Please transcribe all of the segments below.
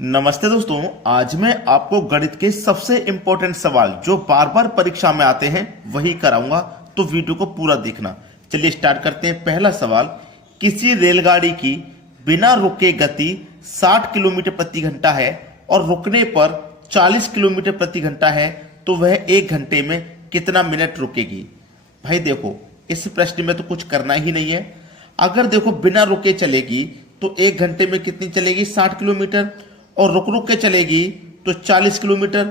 नमस्ते दोस्तों, आज मैं आपको गणित के सबसे इंपॉर्टेंट सवाल जो बार बार परीक्षा में आते हैं वही कराऊंगा, तो वीडियो को पूरा देखना। चलिए स्टार्ट करते हैं। पहला सवाल, किसी रेलगाड़ी की बिना रुके गति 60 किलोमीटर प्रति घंटा है और रुकने पर 40 किलोमीटर प्रति घंटा है, तो वह 1 घंटे में कितना मिनट रुकेगी। भाई देखो, इस प्रश्न में तो कुछ करना ही नहीं है। अगर देखो बिना रुके चलेगी तो 1 घंटे में कितनी चलेगी, 60 किलोमीटर, और रुक रुक के चलेगी तो 40 किलोमीटर।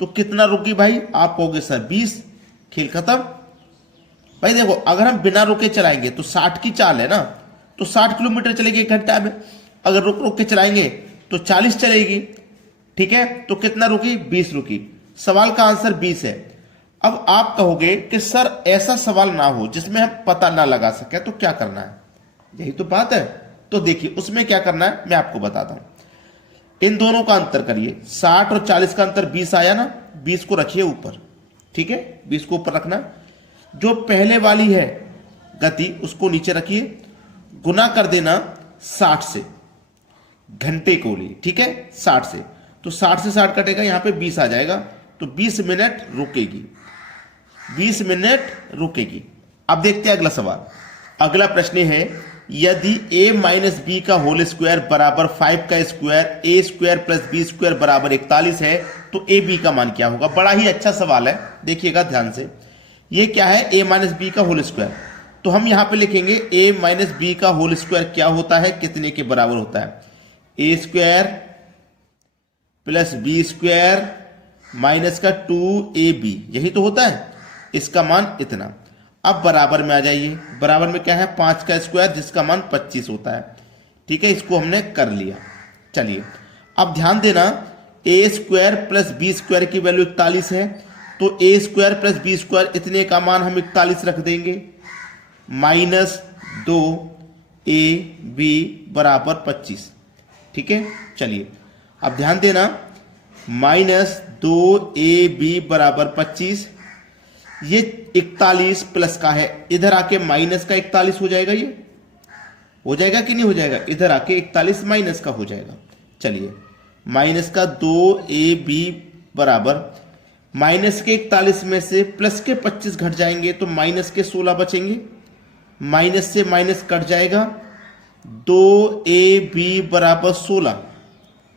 तो कितना रुकी भाई, आप कहोगे सर 20। खेल खत्म। भाई देखो, अगर हम बिना रुके चलाएंगे तो 60 की चाल है ना, तो 60 किलोमीटर चलेगी 1 घंटा में। अगर रुक रुक के चलाएंगे तो 40 चलेगी। ठीक है, तो कितना रुकी, 20 रुकी। सवाल का आंसर 20 है। अब आप कहोगे कि सर ऐसा सवाल ना हो जिसमें हम पता ना लगा सके, तो क्या करना है, यही तो बात है। तो देखिए उसमें क्या करना है मैं आपको बताता हूं। इन दोनों का अंतर करिए, 60 और 40 का अंतर 20 आया ना, 20 को रखिए ऊपर। ठीक है, 20 को ऊपर रखना। जो पहले वाली है गति उसको नीचे रखिए, गुना कर देना 60 से, घंटे को लिए। ठीक है, 60 से, तो 60 से 60 कटेगा, यहां पे 20 आ जाएगा, तो 20 मिनट रुकेगी। 20 मिनट रुकेगी। अब देखते हैं अगला सवाल। अगला प्रश्न है, यदि a माइनस बी का होल स्क्वायर बराबर 5 का square a square plus B square बराबर 41 है, तो ए बी का मान क्या होगा। बड़ा ही अच्छा सवाल है, देखिएगा ध्यान से। ये क्या है, a माइनस बी का होल स्क्वायर, तो हम यहां पे लिखेंगे a माइनस बी का होल स्क्वायर क्या होता है, कितने के बराबर होता है, a square plus B square minus का 2ab, यही तो होता है। इसका मान इतना। अब बराबर में आ जाइए। बराबर में क्या है, 5 का स्क्वायर जिसका मान 25 होता है। ठीक है, इसको हमने कर लिया। चलिए अब ध्यान देना, ए स्क्वायर प्लस बी स्क्वायर की वैल्यू 41 है, तो ए स्क्वायर प्लस बी स्क्वायर इतने का मान हम 41 रख देंगे, माइनस 2 ए बी बराबर 25। ठीक है, चलिए अब ध्यान देना, माइनस 2 ए बी बराबर 25। ये 41 प्लस का है, इधर आके माइनस का 41 हो जाएगा। ये हो जाएगा कि नहीं हो जाएगा, इधर आके 41 माइनस का हो जाएगा। चलिए, माइनस का 2ab बराबर, माइनस के 41 में से प्लस के 25 घट जाएंगे तो माइनस के 16 बचेंगे, माइनस से माइनस कट जाएगा, 2ab बराबर 16।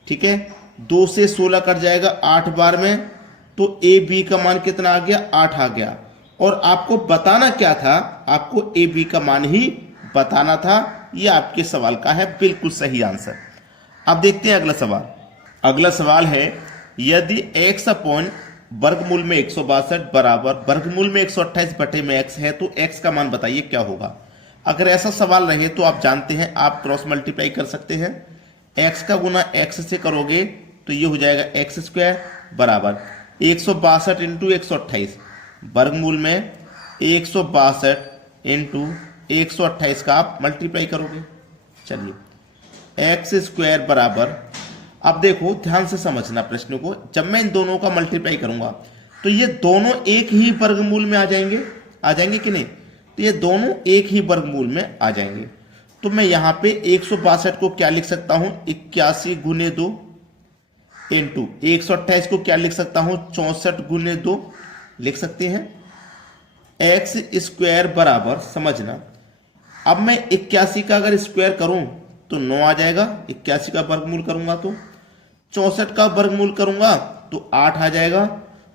ठीक है, 2 से 16 कट जाएगा 8 बार में, तो ए बी का मान कितना आ गया, 8 आ गया। और आपको बताना क्या था, आपको ए बी का मान ही बताना था। यह आपके सवाल का है बिल्कुल सही आंसर। अब देखते हैं अगला सवाल। अगला सवाल है, यदि x अपॉन वर्गमूल में 162 बराबर वर्गमूल में 128 बटे में x है, तो x का मान बताइए क्या होगा। अगर ऐसा सवाल रहे तो आप जानते हैं आप क्रॉस मल्टीप्लाई कर सकते हैं। x का गुना x से करोगे तो ये हो जाएगा एक्स स्क्वायर बराबर 162 इंटू 128, वर्गमूल में 162 इंटू 128 का आप मल्टीप्लाई करोगे। चलिए, एक्स स्क्वायर बराबर, अब देखो ध्यान से समझना प्रश्न को, जब मैं इन दोनों का मल्टीप्लाई करूंगा तो ये दोनों एक ही वर्गमूल में आ जाएंगे कि नहीं, तो ये दोनों एक ही वर्गमूल में आ जाएंगे। तो मैं यहां पे 162 को क्या लिख सकता हूं, 81 गुने 2 इंटू 128 को क्या लिख सकता हूं, 64 गुने 2 लिख सकते हैं। एक्स स्क्वायर बराबर, समझना, अब मैं 81 का अगर स्क्वायर करूं तो 9 आ जाएगा, 81 का वर्गमूल करूंगा तो, 64 का वर्गमूल करूंगा तो 8 आ जाएगा,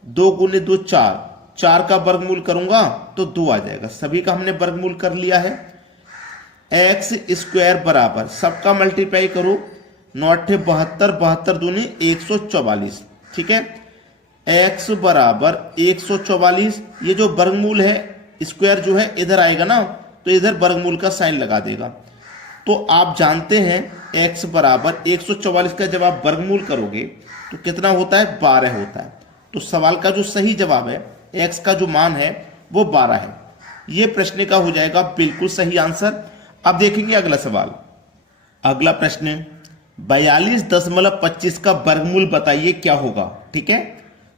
2 गुने 2 4, 4 का वर्गमूल करूंगा तो 2 आ जाएगा। सभी का हमने वर्गमूल कर लिया है। एक्स स्क्वायर बराबर, सबका मल्टीप्लाई करो, 9 8 72, 72 दूनी 144। ठीक है, x बराबर 144। ये जो वर्गमूल है, स्क्वायर जो है इधर आएगा ना, तो इधर वर्गमूल का साइन लगा देगा। तो आप जानते हैं x बराबर 144 का जब आप वर्गमूल करोगे तो कितना होता है, 12 होता है। तो सवाल का जो सही जवाब है, x का जो मान है वो 12 है। ये प्रश्न का हो जाएगा बिल्कुल सही आंसर। अब देखेंगे अगला सवाल। अगला प्रश्न, 42.25 का वर्गमूल बताइए क्या होगा। ठीक है,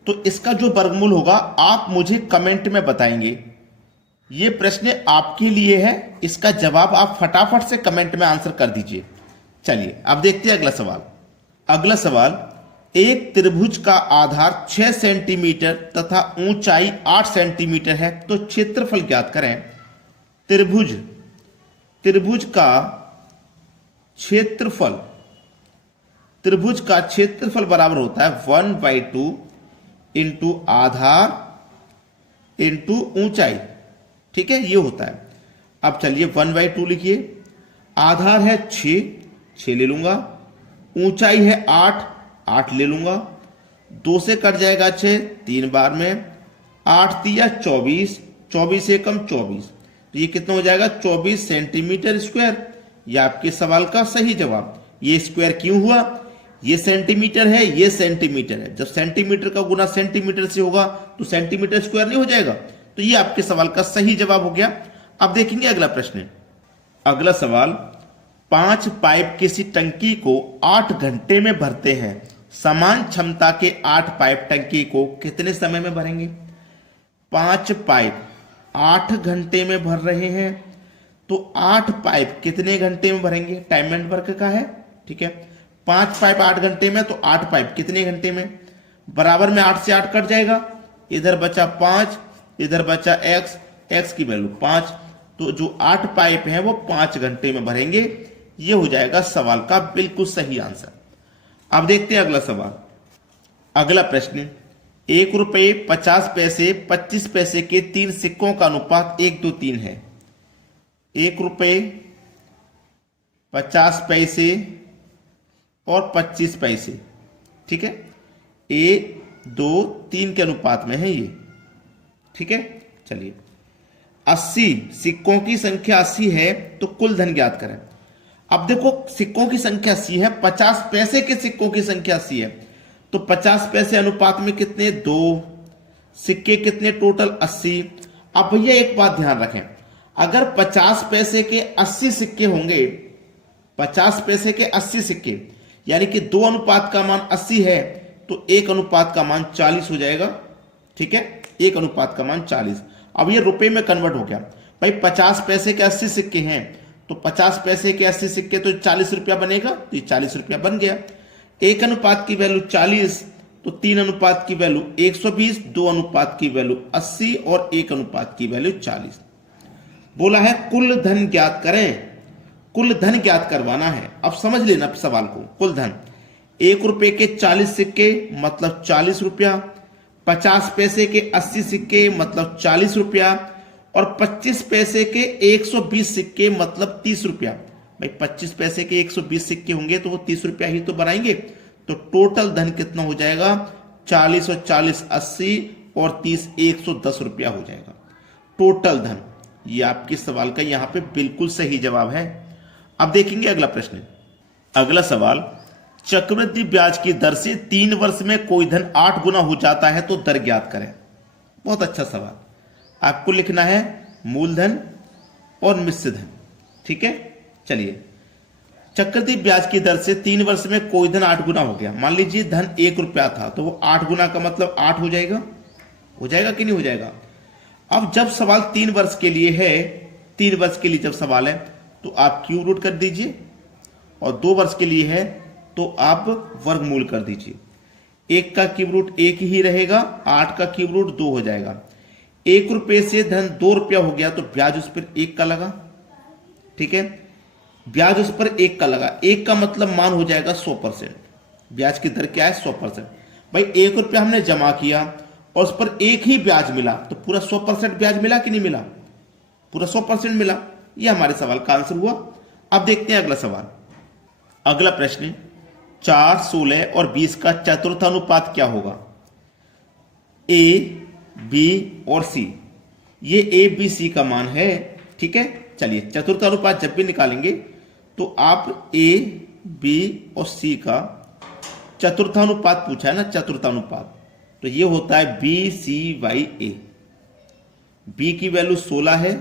तो इसका जो वर्गमूल होगा आप मुझे कमेंट में बताएंगे। ये प्रश्न आपके लिए है, इसका जवाब आप फटाफट से कमेंट में आंसर कर दीजिए। चलिए अब देखते हैं अगला सवाल। अगला सवाल, एक त्रिभुज का आधार 6 सेंटीमीटर तथा ऊंचाई 8 सेंटीमीटर है, तो क्षेत्रफल ज्ञात करें। त्रिभुज का क्षेत्रफल बराबर होता है 1/2 इंटू आधार इंटू ऊंचाई। ठीक है, ये होता है। अब चलिए 1/2 लिखिए, आधार है 6 ले लूंगा, ऊंचाई है 8 ले लूंगा, 2 से कट जाएगा 6 3 बार में, 8 तिया 24, 24 से कम 24, तो ये कितना हो जाएगा 24 सेंटीमीटर स्क्वायर। ये आपके सवाल का सही जवाब। ये स्क्वायर क्यों हुआ, ये सेंटीमीटर है, ये सेंटीमीटर है, जब सेंटीमीटर का गुना सेंटीमीटर से होगा तो सेंटीमीटर स्क्वायर नहीं हो जाएगा, तो ये आपके सवाल का सही जवाब हो गया। अब देखेंगे अगला प्रश्न। अगला सवाल, 5 पाइप किसी टंकी को 8 घंटे में भरते हैं, समान क्षमता के 8 पाइप टंकी को कितने समय में भरेंगे। 5 पाइप 8 घंटे में भर रहे हैं, तो 8 पाइप कितने घंटे में भरेंगे, टाइम एंड वर्क का है। ठीक है, 5 पाइप 8 घंटे में, तो 8 पाइप कितने घंटे में, बराबर में 8 से 8 कट जाएगा, इधर बचा 5, इधर बचा x की वैल्यू 5, तो जो 8 पाइप हैं वो 5 घंटे में भरेंगे। ये हो जाएगा सवाल का बिल्कुल सही आंसर। अब देखते हैं अगला सवाल। अगला प्रश्न, 1 रुपये 50 पैसे 25 पैसे के 3 सिक्कों का अनुपात 1:3 है। 1 रुपये 50 पैसे और 25 पैसे, ठीक है, 1:3 के अनुपात में है ये। ठीक है, चलिए 80 सिक्कों की संख्या 80 है, तो कुल धन ज्ञात करें। अब देखो सिक्कों की संख्या 80 है, 50 पैसे के सिक्कों की संख्या 80 है, तो 50 पैसे अनुपात में कितने, 2 सिक्के कितने, टोटल 80। अब भैया एक बात ध्यान रखें, अगर 50 पैसे के 80 सिक्के होंगे, 50 पैसे के 80 सिक्के, यानी कि 2 अनुपात का मान 80 है, तो 1 अनुपात का मान 40 हो जाएगा। ठीक है, 1 अनुपात का मान 40। अब ये रुपए में कन्वर्ट हो गया भाई, 50 पैसे के 80 सिक्के हैं, तो 50 पैसे के 80 सिक्के तो 40 रुपया बनेगा, तो ये 40 रुपया बन गया। 1 अनुपात की वैल्यू 40, तो 3 अनुपात की वैल्यू 120, 2 अनुपात की वैल्यू 80 और 1 अनुपात की वैल्यू 40। बोला है कुल धन ज्ञात करें, कुल धन ज्ञात करवाना है। अब समझ लेना सवाल को, कुल धन 1 रुपए के 40 सिक्के मतलब 40 रुपया, 50 पैसे के 80 सिक्के मतलब 40 रुपया, और 25 पैसे के 120 सिक्के मतलब 30 रुपया। भाई 25 पैसे के 120 सिक्के होंगे तो वो 30 रुपया ही तो बनाएंगे, तो टोटल धन कितना हो जाएगा, 40 और 40 80 और 30 110 रुपया हो जाएगा टोटल धन। ये आपके सवाल का यहां पे बिल्कुल सही जवाब है। अब देखेंगे अगला प्रश्न। अगला सवाल, चक्रवृद्धि ब्याज की दर से 3 वर्ष में कोई धन 8 गुना हो जाता है, तो दर ज्ञात करें। बहुत अच्छा सवाल। आपको लिखना है मूलधन और मिश्र धन। ठीक है, चलिए चक्रवृद्धि ब्याज की दर से 3 वर्ष में कोई धन 8 गुना हो गया। मान लीजिए धन 1 रुपया था, तो वो 8 गुना का मतलब 8 हो जाएगा कि नहीं हो जाएगा। अब जब सवाल 3 वर्ष के लिए है, 3 वर्ष के लिए जब सवाल है, तो आप क्यूब रूट कर दीजिए, और 2 वर्ष के लिए है तो आप वर्गमूल कर दीजिए। 1 का क्यूब रूट 1 ही रहेगा, 8 का क्यूब रूट 2 हो जाएगा। 1 रुपये से धन 2 रुपया हो गया, तो ब्याज उस पर 1 का लगा। ठीक है, ब्याज उस पर 1 का लगा, 1 का मतलब मान हो जाएगा 100%। ब्याज की दर क्या है, 100%। भाई 1 रुपया हमने जमा किया और उस पर 1 ही ब्याज मिला, तो पूरा 100% ब्याज मिला कि नहीं मिला, पूरा 100% मिला। यह हमारे सवाल का आंसर हुआ। अब देखते हैं अगला सवाल। अगला प्रश्न, 4, 16 और 20 का चतुर्थानुपात क्या होगा। ए, बी और सी, ये ए बी सी का मान है। ठीक है, चलिए चतुर्थानुपात जब भी निकालेंगे तो आप ए बी और सी का चतुर्थानुपात पूछा है ना, चतुर्थानुपात, तो ये होता है BC/A। बी की वैल्यू 16 है,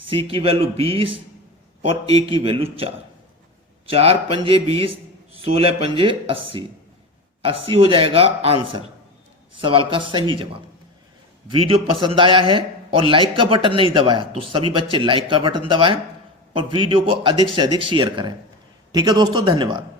सी की वैल्यू 20 और ए की वैल्यू 4। 4 पंजे 20, 16 पंजे 80, 80 हो जाएगा आंसर, सवाल का सही जवाब। वीडियो पसंद आया है और लाइक का बटन नहीं दबाया, तो सभी बच्चे लाइक का बटन दबाएं और वीडियो को अधिक से अधिक शेयर करें। ठीक है दोस्तों, धन्यवाद।